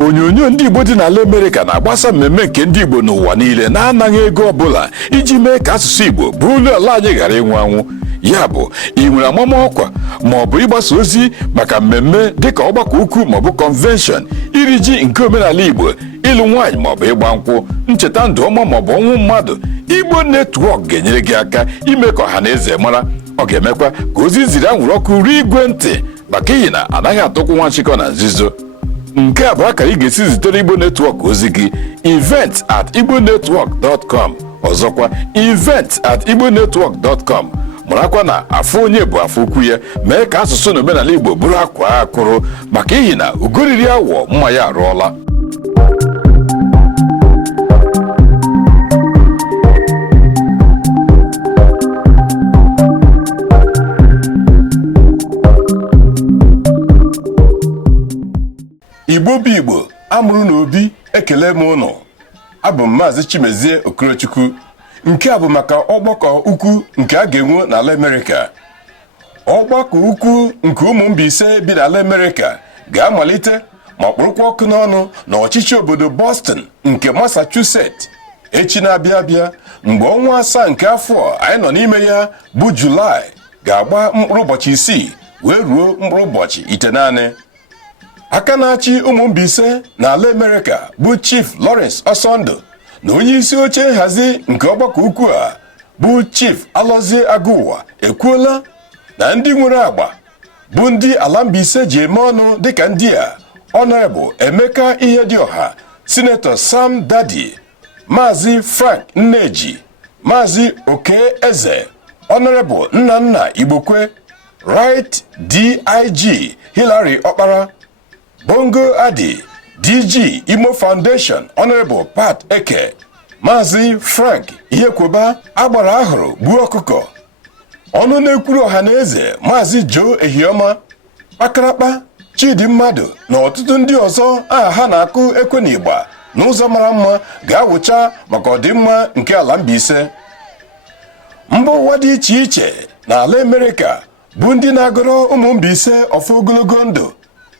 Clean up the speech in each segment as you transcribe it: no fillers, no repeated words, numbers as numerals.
Onyonyo ndị Igbo dị n'ala Amerịka na-agbasa mmemme nke ndị Igbo n'ụwa niile na-anaghị ego ọbụla iji mee ka asụsụ Igbo bụrụ ala anyị ghara ịnwụ anwụ. Ya bụ, ị nwere amama ọkwa ma ọ bụ ịgbasa ozi maka mmemme dịka ọgbakọ ukwu ma ọ bụ convention, iri ji nke omenala Igbo, ịlụ nwaanyị ma ọ bụ ịgba nkwụ, ncheta ndụ ọma ma ọ bụ ọnwụ mmadụ, Igbo Network ga-enyere gị aka ime ka ọha na eze mara. Ọ ga-emekwa ka ozi ziri anwụrụ ọkụ ruo igwe ntị, maka ihi na anaghị atụkwu nwa nchịkọ na nzuzo. Nke a bụ akara ị ga-esi zitere Igbo Network ozi gị: event@igbonetwork.com. Ọzọkwa, event@igbonetwork.com. Marakwa na afọ onye bụ afọ ukwu ya, mee ka asụsụ na omenala Igbo bụrụ akwa akụrụ, maka ihi na ugoriri awọ mma ya arụọla. Igbo bụ Igbo, amụrụ n'obi, ekele m ụnụ. Abụ m Maazị Chimezie Okorochukwu. Nke a bụ maka ọgbakọ ukwu nke a ga-enwe n'ala Amerịka. Ọgbakọ ukwu nke ụmụ Mbaise bi n'ala Amerịka ga-amalite ma kpụrụkwa ọkụ n'ọnụ n'ọchịchị obodo Boston nke Massachusetts echi na-abịa abịa, mgbe ọnwa asaa nke afọ anyị nọ n'ime ya bụ Julaị ga-agba mkpụrụ ụbọchị 6 wee ruo mkpụrụ ụbọchị 9. Aka na-achị ụmụ Mbaise n'ala Amerịka bụ Chief Lawrence Osondo na onye isi oche nhazi nke ọgbakọ ukwu a bụ Chief Alozie Agụwa ekwuola na ndị nwere agba bụ ndị ala Mbaise ji eme ọnụ dịka ndị a: Honorable Emeka Ihedioha, Senator Sam Dadi, Maazị Frank Nneji, Maazị Oke Eze, Honorable Nnanna Igbokwe, Right DIG Hillary Okpara, Bongo Adi, DG Imo Foundation Honorable Pat Eke, Maazị Frank Ihekwoba agbara ahụrụ gbuo ọkụkọ. Ọnụ na-ekwuru ọha na eze Maazị Joe Ehioma, Akarakpa, Chidi Mmadụ na ọtụtụ ndị ọzọ aha ha na-akụ ekwe n'ịgba n'ụzọ mara mma ga-awụcha maka ọdịmma nke ala Mbaise. Mba ụwa dị iche iche n'ala Amerịka bụ ndị na-agọrọ ụmụ Mbaise ọfọ ogologo ndụ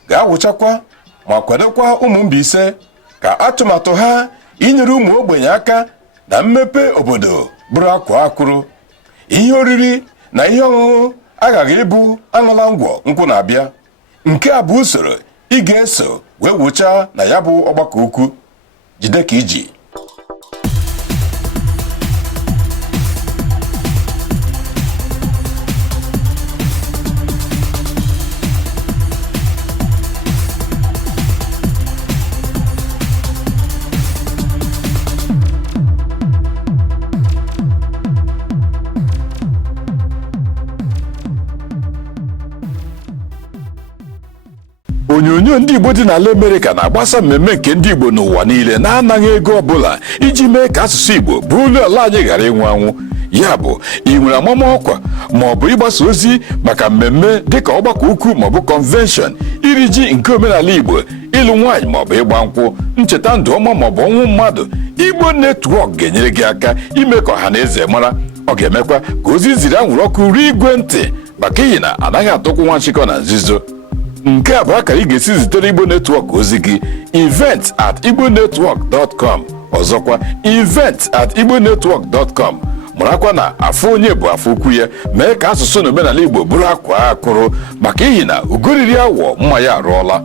ga-awụchakwa ma kwadokwa ụmụ Mbaise ka atụmatụ ha inyere ụmụ ogbenye aka na mmepe obodo bụrụ akwa akụrụ. Ihe oriri na ihe ọṅụṅụ aghaghị ịbụ aṅụla ngwọ nkwụ na-abịa. Nke a bụ usoro ị ga-eso wee wụchaa na ya bụ ọgbakọ ukwu. Jide ka iji. Onyonyo ndị Igbo dị n'ala Amerịka na-agbasa mmemme nke ndị Igbo n'ụwa niile na-anaghị ego ọbụla iji mee ka asụsụ Igbo bụrụ ala anyị ghara ịnwụ anwụ. Ya bụ, ị nwere amama ọkwa ma ọ bụ ịgbasa ozi maka mmemme dịka ọgbakọ ukwu ma ọ bụ convention, iri ji nke omenala Igbo, ịlụ nwaanyị ma ọ bụ ịgba nkwụ, ncheta ndụ ọma ma ọ bụ ọnwụ mmadụ, Igbo Network ga-enyere gị aka ime ka ọha na eze mara. Ọ ga-emekwa ka ozi ziri anwụrụ ọkụ ruo igwe ntị, maka ihi na anaghị atụkwu nwa nchịkọ na nzuzo. Nke a bụ akara ị ga-esi zitere Igbo Network ozi gị: event@igbonetwork.com. Ọzọkwa, event@igbonetwork.com. Marakwa na afọ onye bụ afọ ukwu ya, mee ka asụsụ na omenala Igbo bụrụ akwa akụrụ, maka ihi na ugoriri awọ mma ya arụọla.